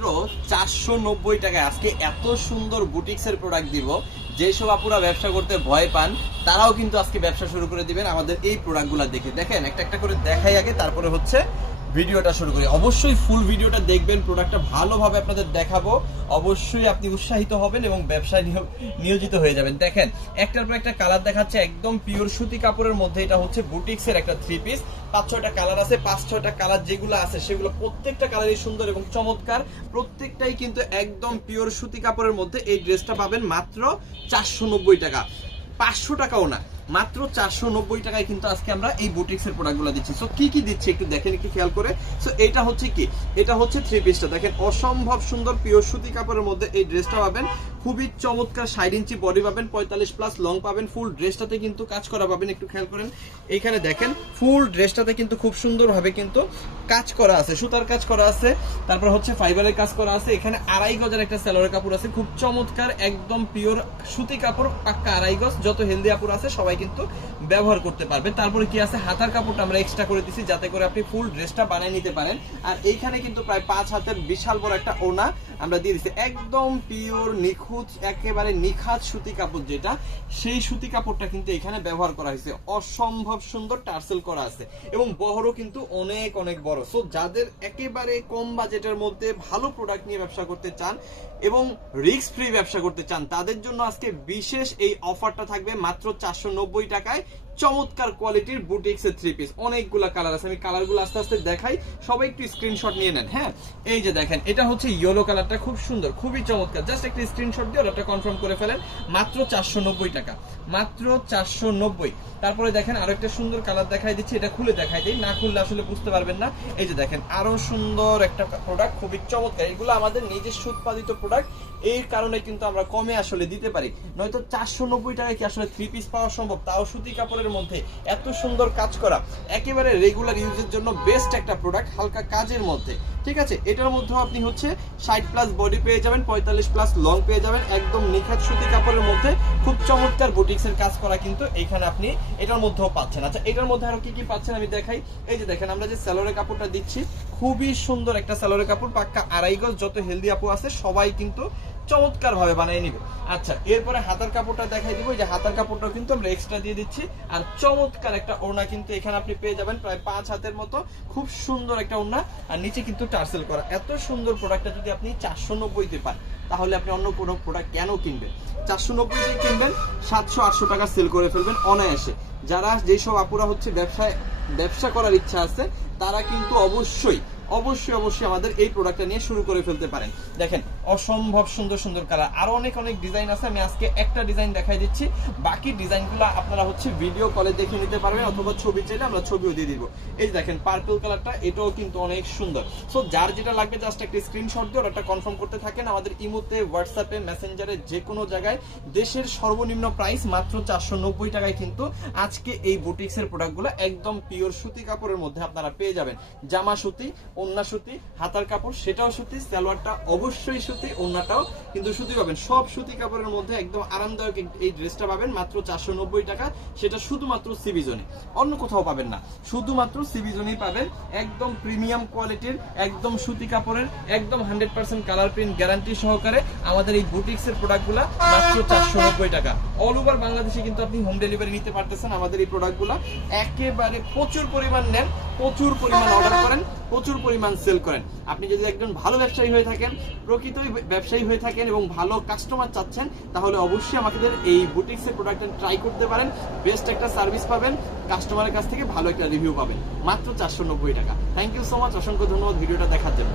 মাত্র চারশো নব্বই টাকায়। আজকে এত সুন্দর বুটিক্সের প্রোডাক্ট দিব, যেসব আপুরা ব্যবসা করতে ভয় পান, তারাও কিন্তু আজকে ব্যবসা শুরু করে দিবেন আমাদের এই প্রোডাক্টগুলো দেখে। দেখেন, একটা একটা করে দেখাই আগে, তারপরে হচ্ছে ভিডিওটা শুরু করি। অবশ্যই ফুল ভিডিওটা দেখবেন প্রোডাক্টটা ভালোভাবে আপনাদের দেখাবো। অবশ্যই আপনি উৎসাহিত হবেন এবং ব্যবসায় নিয়- নিয়োজিত হয়ে যাবেন। দেখেন, একটার পর একটা কালার দেখাচ্ছে একদম পিওর সুতি কাপড়ের মধ্যে। এটা হচ্ছে বুটিক্সের একটা থ্রি পিস পাঁচ, ছয়টা কালার আছে, পাঁচ, ছয়টা কালার যেগুলো আছে, সেগুলো প্রত্যেকটা কালারই সুন্দর এবং চমৎকার। প্রত্যেকটাই কিন্তু একদম পিওর সুতি কাপড়ের মধ্যে এই ড্রেসটা পাবেন মাত্র চারশো নব্বই টাকা। পাঁচশো টাকাও না মাত্র চারশো নব্বই টাকায় কিন্তু আজকে আমরা এই বুটিক্স এর প্রোডাক্টগুলো দিচ্ছি। সো কি কি দিচ্ছি একটু দেখেন, একটু খেয়াল করে। সো এটা হচ্ছে কি? এটা হচ্ছে থ্রি পিসটা দেখেন, অসম্ভব সুন্দর পিওর সুতি কাপড়ের মধ্যে এই ড্রেসটা পাবেন। খুবই চমৎকার ষাট ইঞ্চি বডি পাবেন, পঁয়তাল্লিশ প্লাস লং পাবেন ফুল ড্রেসটাতে কিন্তু কাজ করা পাবেন, একটু খেয়াল করেন। এইখানে দেখেন ফুল ড্রেসটাতে কিন্তু খুব সুন্দরভাবে কিন্তু কাজ করা আছে, সুতার কাজ করা আছে, তারপর হচ্ছে ফাইবারের কাজ করা আছে, এখানে আড়াই গজের একটা স্যালোয়ার কাপড় আছে, খুব চমৎকার, একদম পিওর সুতি কাপড়, পাক্কা আড়াই গজ, যত হেলদি কাপড় আছে, সবাই কিন্তু ব্যবহার করতে পারবে। তারপরে কি আছে? হাতার কাপড়টা আমরা এক্সট্রা করে দিছি, যাতে করে আপনি ফুল ড্রেসটা বানিয়ে নিতে পারেন। আর এইখানে কিন্তু প্রায় পাঁচ হাতের বিশাল বড় একটা ওনা আমরা দিয়ে দিচ্ছি একদম পিওর নিখুঁত একেবারে নিখাত সুতি কাপড় যেটা, সেই সুতি কাপড়টা কিন্তু এখানে ব্যবহার করা হয়েছে। অসম্ভব সুন্দর টার্সেল করা আছে এবং বহরও কিন্তু অনেক অনেক বড়। সো যাদের একেবারে কম বাজেটের মধ্যে ভালো প্রোডাক্ট নিয়ে ব্যবসা করতে চান এবং রিস্ক ফ্রি ব্যবসা করতে চান, তাদের জন্য আজকে বিশেষ এই অফারটা থাকবে মাত্র চারশো নব্বই টাকায়। চমৎকার কোয়ালিটির বুটিক্স এর থ্রি পিস অনেকগুলা কালার আছে, আমি কালারগুলো আস্তে আস্তে দেখাই, সবাই একটু স্ক্রিনশট নিয়ে নেন হ্যাঁ? এই যে দেখেন, এটা হচ্ছে ইয়েলো কালারটা খুব সুন্দর, খুবই চমৎকার। জাস্ট একটা স্ক্রিনশট দিয়ে অর্ডারটা কনফার্ম করে ফেলেন, মাত্র চারশো নব্বই টাকা, মাত্র চারশো নব্বই। তারপরে দেখেন আরও একটা সুন্দর কালার দেখাই দিচ্ছি, এটা খুলে দেখাই দিই, না খুললে আসলে বুঝতে পারবেন না। এই যে দেখেন, আরও সুন্দর একটা প্রোডাক্ট খুবই চমৎকার। এগুলো আমাদের নিজস্ব উৎপাদিত প্রোডাক্ট এই কারণে কিন্তু আমরা কমে আসলে দিতে পারি। নয়তো চারশো নব্বই টাকায় কি আসলে থ্রি পিস পাওয়া সম্ভব? তাও সুতি কাপড়ের মধ্যে এত সুন্দর কাজ করা, একেবারে রেগুলার ইউজের জন্য বেস্ট একটা প্রোডাক্ট হালকা কাজের মধ্যে। ঠিক আছে? এটার মধ্যেও আপনি হচ্ছে ষাট প্লাস বডি পেয়ে যাবেন, পঁয়তাল্লিশ প্লাস লং পেয়ে যাবেন, একদম নিখাত সুতি কাপড়ের মধ্যে। খুব চমৎকার বুটিক্সের কাজ করা কিন্তু এখানে আপনি এটার মধ্যেও পাচ্ছেন। আচ্ছা এটার মধ্যে আরও কি কি পাচ্ছেন আমি দেখাই। এই যে দেখেন, আমরা যে স্যালোরের কাপড়টা দিচ্ছি, খুবই সুন্দর একটা স্যালোরের কাপড়, পাক্কা আড়াই গজ, যত হেলদি আপু আছে, সবাই কিন্তু চমৎকার ভাবে বানিয়ে নিবে। আচ্ছা এরপরে হাতার কাপড়টা দেখাই দিব। এই যে হাতার কাপড়টাও কিন্তু আমরা এক্সট্রা দিয়ে দিচ্ছি। আর চমৎকার একটা ওড়না কিন্তু এখানে আপনি পেয়ে যাবেন, প্রায় পাঁচ হাতের মতো। খুব সুন্দর একটা ওড়না। আর নিচে কিন্তু টার্সেল করা। এত সুন্দর প্রোডাক্টটা যদি আপনি চারশো নব্বইতে পান, তাহলে আপনি অন্য কোনো প্রোডাক্ট কেন কিনবেন? চারশো নব্বই দিয়ে কিনবেন, সাতশো আটশো টাকা সেল করে ফেলবেন অনায়াসে। যারা যেসব আপুরা হচ্ছে ব্যবসায় ব্যবসা করার ইচ্ছা আছে, তারা কিন্তু অবশ্যই অবশ্যই অবশ্যই আমাদের এই প্রোডাক্টটা নিয়ে শুরু করে ফেলতে পারেন। দেখেন অসম্ভব সুন্দর সুন্দর কালার আরও অনেক অনেক ডিজাইন আছে, আমি আজকে একটা ডিজাইন দেখাই দিচ্ছি। বাকি ডিজাইনগুলো আপনারা হচ্ছে ভিডিও কলে দেখে নিতে পারবেন অথবা ছবি চাইলে আমরা ছবিও দিয়ে দিব। এই দেখেন পার্পল কালারটা এটাও কিন্তু অনেক সুন্দর। সো যার যেটা লাগবে জাস্ট একটা স্ক্রিনশট দিয়ে ওটা কনফার্ম করতে থাকেন। আমাদের ইমোতে হোয়াটসঅ্যাপে মেসেঞ্জারে যে কোনো জায়গায় দেশের সর্বনিম্ন প্রাইস মাত্র চারশো নব্বই টাকায় কিন্তু আজকে এই বুটিক্সের প্রোডাক্টগুলো একদম পিওর সুতি কাপড়ের মধ্যে আপনারা পেয়ে যাবেন। জামা সুতি, ওন্না সুতি, হাতার কাপড়, সেটাও সুতি, সালোয়ারটা অবশ্যই সুতি। ওন্নাটাও কিন্তু সুতি পাবেন। সব সুতি কাপড়ের মধ্যে একদম আরামদায়ক এই- ড্রেসটা পাবেন, মাত্র চারশো নব্বই টাকা। সেটা শুধুমাত্র সিবিজনে অন্য কোথাও পাবেন না। শুধুমাত্র সিবিজনেই পাবেন। একদম প্রিমিয়াম কোয়ালিটির একদম সুতি কাপড়ের, একদম hundred percent colour print guarantee সহকারে আমাদের এই বুটিক্সের প্রোডাক্টগুলো মাত্র চারশো নব্বই টাকা। অল ওভার বাংলাদেশে কিন্তু আপনি হোম ডেলিভারি নিতে পারতেছেন আমাদের এই প্রোডাক্টগুলো একেবারে প্রচুর পরিমাণ নেন, প্রচুর পরিমাণ অর্ডার করেন, প্রচুর পরিমাণ সেল করেন। আপনি যদি একজন ভালো ব্যবসায়ী হয়ে থাকেন প্রকৃতই ব্যবসায়ী হয়ে থাকেন এবং ভালো কাস্টমার চাচ্ছেন, তাহলে অবশ্যই আমাদের এই বুটিক্সের প্রোডাক্টটা ট্রাই করতে পারেন। বেস্ট একটা সার্ভিস পাবেন কাস্টমারের কাছ থেকে ভালো একটা রিভিউ পাবেন। মাত্র চারশো নব্বই টাকা। থ্যাংক ইউ সো মাচ অসংখ্য ধন্যবাদ ভিডিওটা দেখার জন্য।